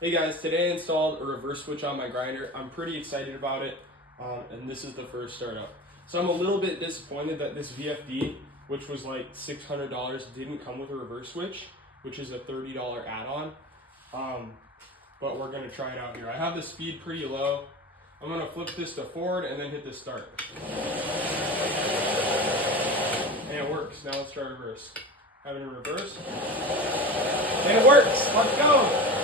Hey guys, today I installed a reverse switch on my grinder. I'm pretty excited about it, and this is the first startup. So I'm a little bit disappointed that this VFD, which was like $600, didn't come with a reverse switch, which is a $30 add-on. But we're gonna try it out here. I have the speed pretty low. I'm gonna flip this to forward and then hit the start. And it works. Now let's try reverse. Have it in reverse. And it works. Let's go.